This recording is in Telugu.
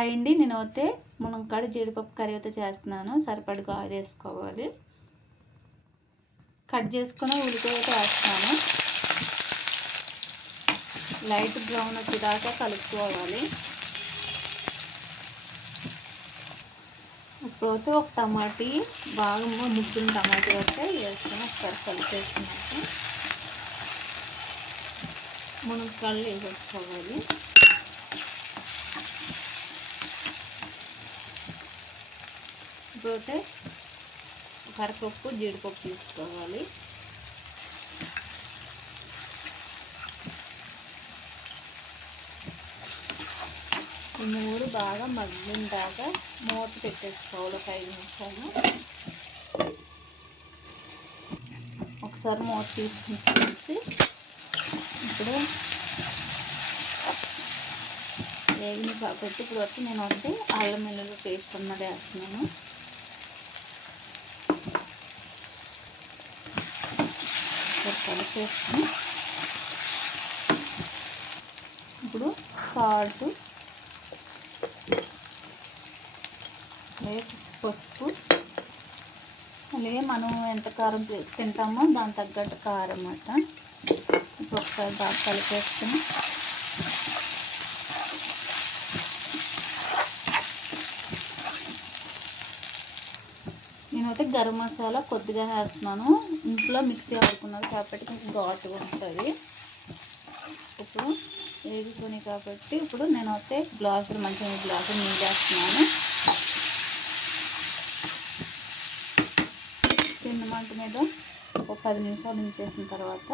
అండి నేనైతే మునక్కాడ జీడిపప్పు కర్రీ అయితే చేస్తున్నాను. సరిపడగా ఆయిల్ వేసుకోవాలి. కట్ చేసుకుని ఉల్లిపాయ అయితే వేస్తున్నాను. లైట్ బ్రౌన్ వచ్చేదాకా కలుపుకోవాలి. ఇప్పుడైతే ఒక టమాటీ బాగా ముగ్గిన టమాటీ అయితే వేసుకొని ఒకసారి కలిపేసుకున్నాక మునక్కాడలు వేసేసుకోవాలి. ఇప్పుడైతే కరిపప్పు జీడిపప్పు తీసుకోవాలి. ఈ మూడు బాగా మగ్గిన దాకా మూత పెట్టేసుకోవాలి. ఒక 5 నిమిషాలు ఒకసారి మూత తీసుకుని చూసి ఇప్పుడు వేగిన కాబట్టి ఇప్పుడు వచ్చి నేను వచ్చి అల్లం వెల్లుల్లి పేస్ట్ అన్నది వేస్తున్నాను. కలిపేసుకుని ఇప్పుడు సాల్ట్, పసుపు, అలాగే మనం ఎంత కారం తింటామో దాని తగ్గట్టు కారం అన్నమాట. ఇప్పుడు ఒకసారి బాగా కలిపేసుకుని నేనైతే గరం మసాలా కొద్దిగా వేస్తున్నాను. ఇంట్లో మిక్సీ ఆడుకున్నది కాబట్టి కొంచెం ఘాటుగా ఉంటుంది. ఇప్పుడు వేసుకొని కాబట్టి ఇప్పుడు నేనైతే మంచిగా గ్లాసులు నీళ్ళు వేస్తున్నాను. చిన్న మంట మీద ఒక 10 నిమిషాలు ఉంచేసిన తర్వాత